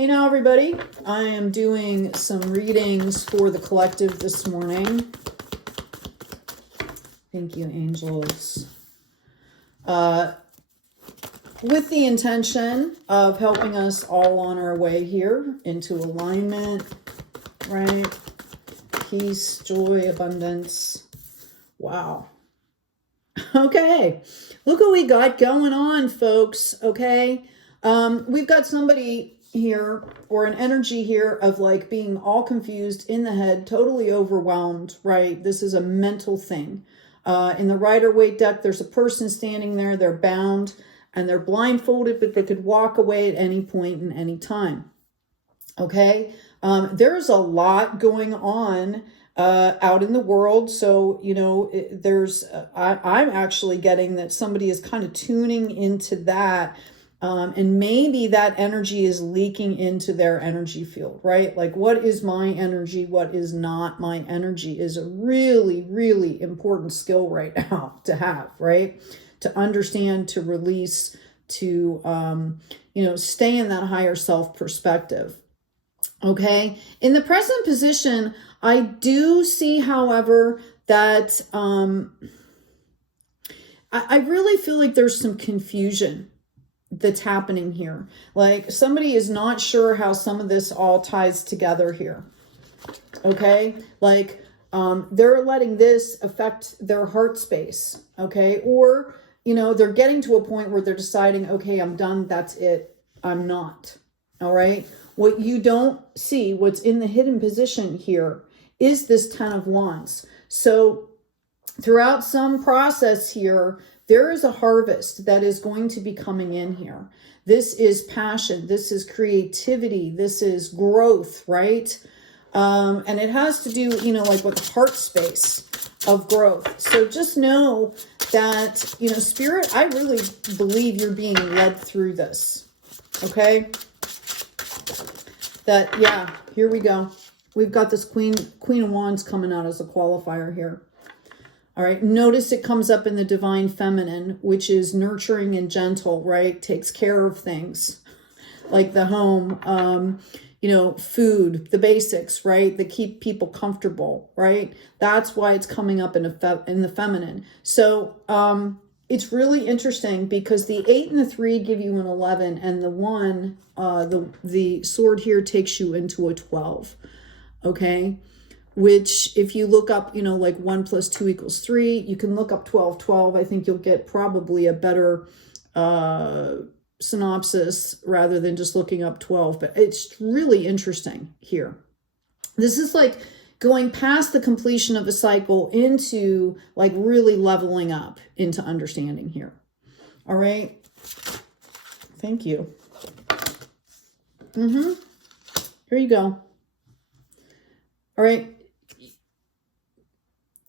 Hey now everybody, I am doing some readings for the collective this morning. Thank you, angels. With the intention of helping us all on our way here into alignment, right? Peace, joy, abundance. Wow. Okay, look what we got going on, folks, okay? We've got somebody here, or an energy here of like being all confused in the head, totally overwhelmed, right? This is a mental thing. In the Rider-Waite deck, there's a person standing there, they're bound and they're blindfolded, but they could walk away at any point in any time. Okay, there's a lot going on out in the world. So, you know, I'm actually getting that somebody is kind of tuning into that. And maybe that energy is leaking into their energy field, right? Like, what is my energy? What is not my energy is a really, really important skill right now to have, right? To understand, to release, to, you know, stay in that higher self perspective. Okay. In the present position, I do see, however, that I really feel like there's some confusion that's happening here. Like somebody is not sure how some of this all ties together here. Okay. Like, they're letting this affect their heart space. Okay. Or, you know, they're getting to a point where they're deciding, okay, I'm done. That's it. I'm not. All right. What you don't see, what's in the hidden position here is this 10 of Wands. So throughout some process here, there is a harvest that is going to be coming in here. This is passion. This is creativity. This is growth, right? And it has to do, you know, like with the heart space of growth. So just know that, you know, Spirit, I really believe you're being led through this. Okay? That, yeah, here we go. We've got this Queen of Wands coming out as a qualifier here. All right, notice it comes up in the divine feminine, which is nurturing and gentle, right? Takes care of things like the home, you know, food, the basics, right? That keep people comfortable, right? That's why it's coming up in the feminine. So it's really interesting because the 8 and the 3 give you an 11, and the 1, the sword here takes you into a 12, okay? Which if you look up, you know, like 1 + 2 = 3, you can look up 12, 12. I think you'll get probably a better synopsis rather than just looking up 12. But it's really interesting here. This is like going past the completion of a cycle into like really leveling up into understanding here. All right. Thank you. Here you go. All right.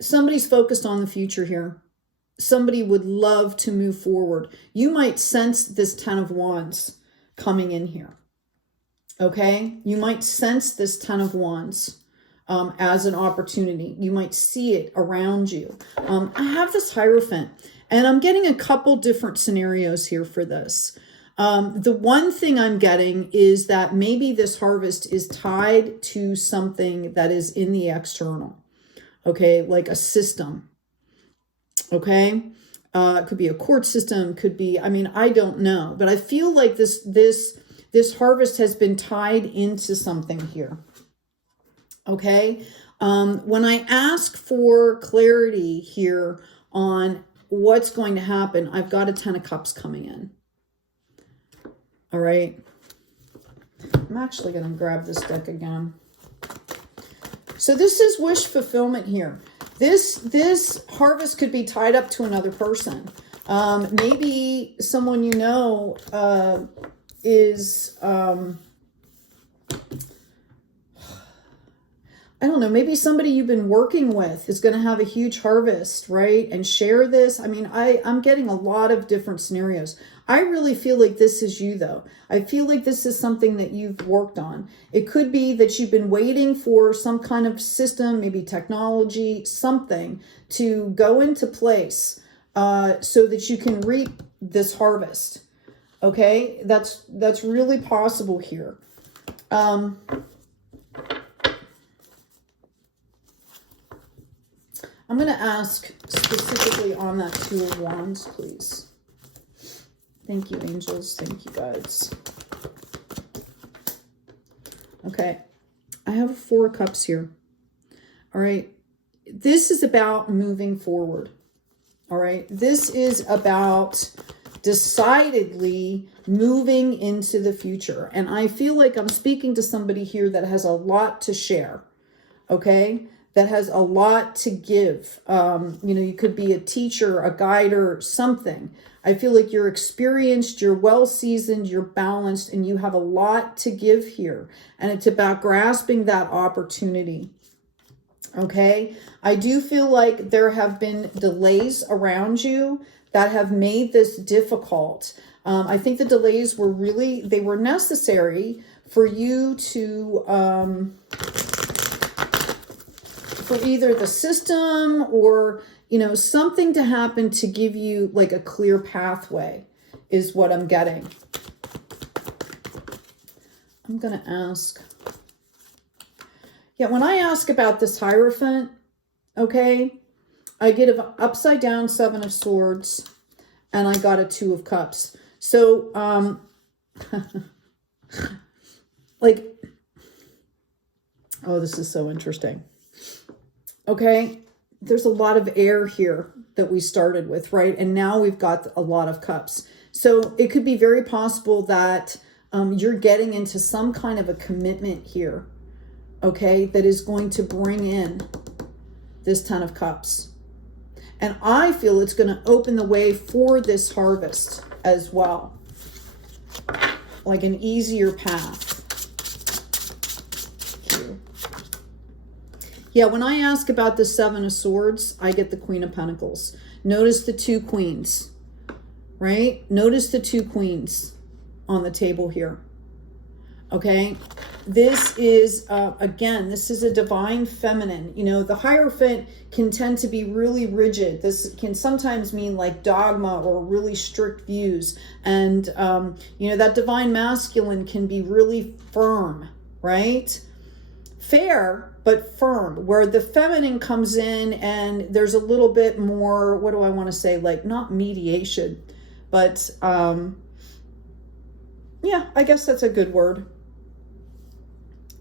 Somebody's focused on the future here. Somebody would love to move forward. You might sense this 10 of Wands coming in here. Okay? You might sense this 10 of Wands as an opportunity. You might see it around you. I have this Hierophant, and I'm getting a couple different scenarios here for this. The one thing I'm getting is that maybe this harvest is tied to something that is in the external. Okay, like a system. Okay, it could be a court system, could be, I mean, I don't know, but I feel like this harvest has been tied into something here. Okay, when I ask for clarity here on what's going to happen, I've got a 10 of Cups coming in. All right, I'm actually going to grab this deck again. So this is wish fulfillment here. This harvest could be tied up to another person. Maybe someone you know is, I don't know, maybe somebody you've been working with is going to have a huge harvest, right? And share this. I mean, I'm getting a lot of different scenarios. I really feel like this is you, though. I feel like this is something that you've worked on. It could be that you've been waiting for some kind of system, maybe technology, something to go into place so that you can reap this harvest. Okay, that's really possible here. I'm going to ask specifically on that Two of Wands, please. Thank you, angels. Thank you, guys. Okay. I have 4 of Cups here. All right. This is about moving forward. All right. This is about decidedly moving into the future. And I feel like I'm speaking to somebody here that has a lot to share. Okay. That has a lot to give. You know, you could be a teacher, a guider, something. I feel like you're experienced, you're well-seasoned, you're balanced, and you have a lot to give here. And it's about grasping that opportunity. Okay? I do feel like there have been delays around you that have made this difficult. I think the delays were they were necessary for you to, for either the system or, you know, something to happen to give you like a clear pathway is what I'm getting. I'm going to ask. Yeah, when I ask about this Hierophant, okay, I get an upside down 7 of Swords and I got a 2 of Cups. So, like, oh, this is so interesting. Okay, there's a lot of air here that we started with, right? And now we've got a lot of Cups. So it could be very possible that you're getting into some kind of a commitment here, okay, that is going to bring in this 10 of Cups. And I feel it's going to open the way for this harvest as well, like an easier path. Yeah, when I ask about the 7 of Swords, I get the Queen of Pentacles. Notice the 2 queens, right? Notice the 2 queens on the table here. Okay, this is, again, this is a divine feminine. You know, the Hierophant can tend to be really rigid. This can sometimes mean like dogma or really strict views. And, you know, that divine masculine can be really firm, right? Fair, but firm, where the feminine comes in and there's a little bit more, what do I want to say? Like not mediation, but, yeah, I guess that's a good word.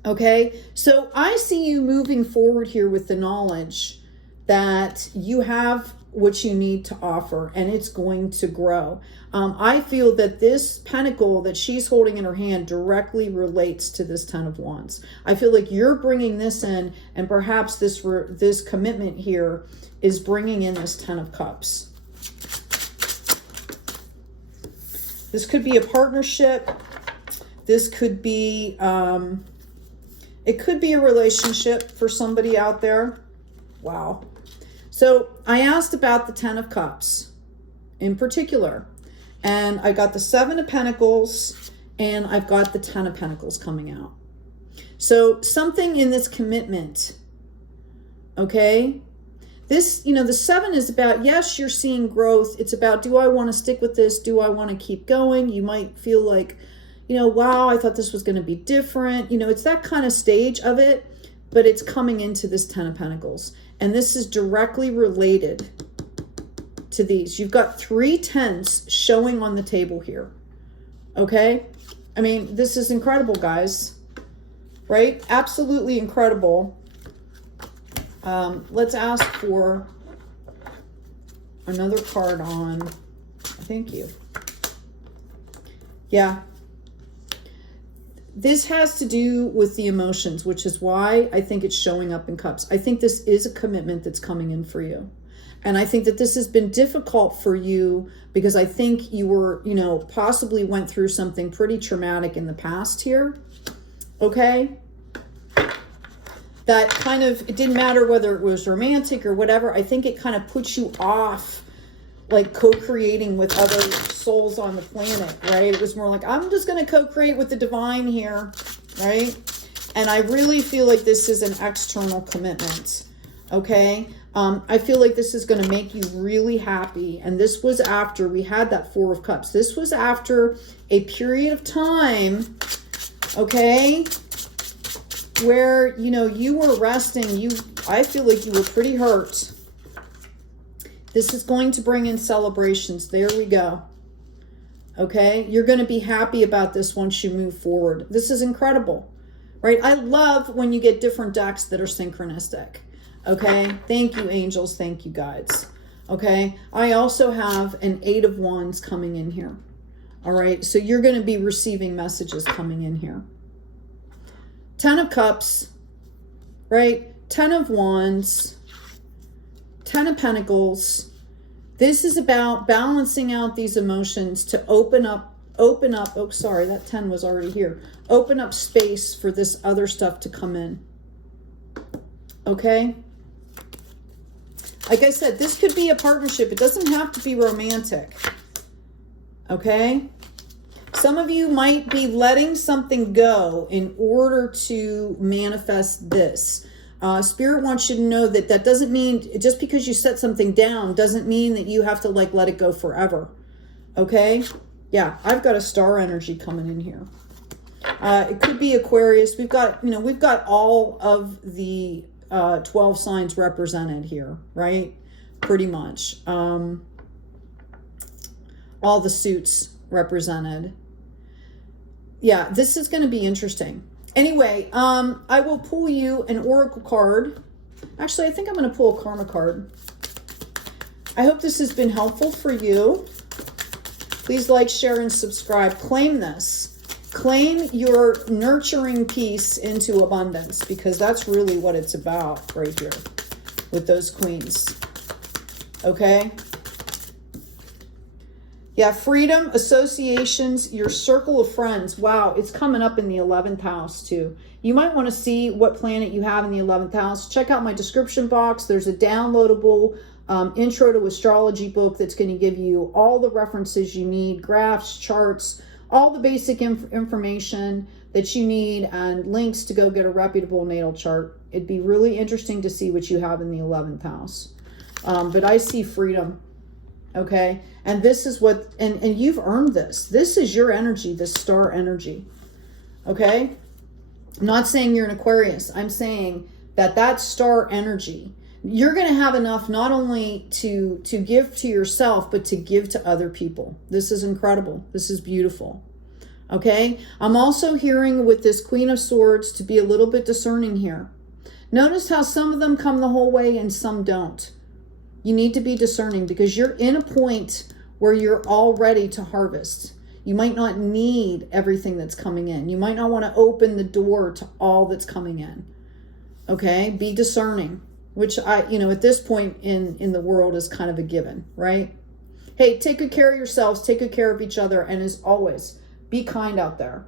Okay, so I see you moving forward here with the knowledge that you have what you need to offer and it's going to grow. I feel that this pentacle that she's holding in her hand directly relates to this 10 of Wands. I feel like you're bringing this in, and perhaps this commitment here is bringing in this 10 of Cups. This could be a partnership. This could be, it could be a relationship for somebody out there. Wow. So I asked about the 10 of Cups in particular, and I got the 7 of Pentacles and I've got the 10 of Pentacles coming out. So something in this commitment, okay? This, you know, the 7 is about, yes, you're seeing growth. It's about, do I want to stick with this? Do I want to keep going? You might feel like, you know, wow, I thought this was going to be different. You know, it's that kind of stage of it, but it's coming into this 10 of Pentacles. And this is directly related to these. You've got 3 10s showing on the table here. Okay? I mean, this is incredible, guys. Right? Absolutely incredible. Let's ask for another card on. Thank you. Yeah. This has to do with the emotions, which is why I think it's showing up in Cups. I think this is a commitment that's coming in for you. And I think that this has been difficult for you because I think you were, you know, possibly went through something pretty traumatic in the past here. Okay? That kind of, it didn't matter whether it was romantic or whatever. I think it kind of puts you off like co-creating with other souls on the planet, right? It was more like, I'm just going to co-create with the divine here, right? And I really feel like this is an external commitment, okay? I feel like this is going to make you really happy. And this was after we had that 4 of Cups. This was after a period of time Okay? Where, you know, you were resting, I feel like you were pretty hurt. This is going to bring in celebrations. There we go. Okay? You're going to be happy about this once you move forward. This is incredible, right? I love when you get different decks that are synchronistic. Okay? Thank you, angels. Thank you, guides. Okay? I also have an 8 of Wands coming in here. All right? So you're going to be receiving messages coming in here. 10 of Cups, right? 10 of Wands, 10 of Pentacles. This is about balancing out these emotions to open up, oh, sorry, that 10 was already here. Open up space for this other stuff to come in. Okay? Like I said, this could be a partnership. It doesn't have to be romantic. Okay? Some of you might be letting something go in order to manifest this. Spirit wants you to know that that doesn't mean, just because you set something down, doesn't mean that you have to like let it go forever. Okay? Yeah, I've got a star energy coming in here. It could be Aquarius. We've got, you know, we've got all of the 12 signs represented here, right? Pretty much. All the suits represented. Yeah, this is going to be interesting. Anyway, I will pull you an oracle card. Actually, I think I'm going to pull a karma card. I hope this has been helpful for you. Please like, share, and subscribe. Claim this. Claim your nurturing piece into abundance, because that's really what it's about right here with those queens. Okay? Yeah, freedom, associations, your circle of friends. Wow, it's coming up in the 11th house too. You might want to see what planet you have in the 11th house. Check out my description box. There's a downloadable intro to astrology book that's going to give you all the references you need, graphs, charts, all the basic information that you need, and links to go get a reputable natal chart. It'd be really interesting to see what you have in the 11th house. But I see freedom. Okay, and this is what, and you've earned this. This is your energy, this star energy. Okay, I'm not saying you're an Aquarius. I'm saying that that star energy, you're going to have enough not only to give to yourself, but to give to other people. This is incredible. This is beautiful. Okay, I'm also hearing with this Queen of Swords to be a little bit discerning here. Notice how some of them come the whole way and some don't. You need to be discerning, because you're in a point where you're all ready to harvest. You might not need everything that's coming in. You might not want to open the door to all that's coming in. Okay? Be discerning, which at this point in the world is kind of a given, right? Hey, take good care of yourselves, take good care of each other, and as always, be kind out there.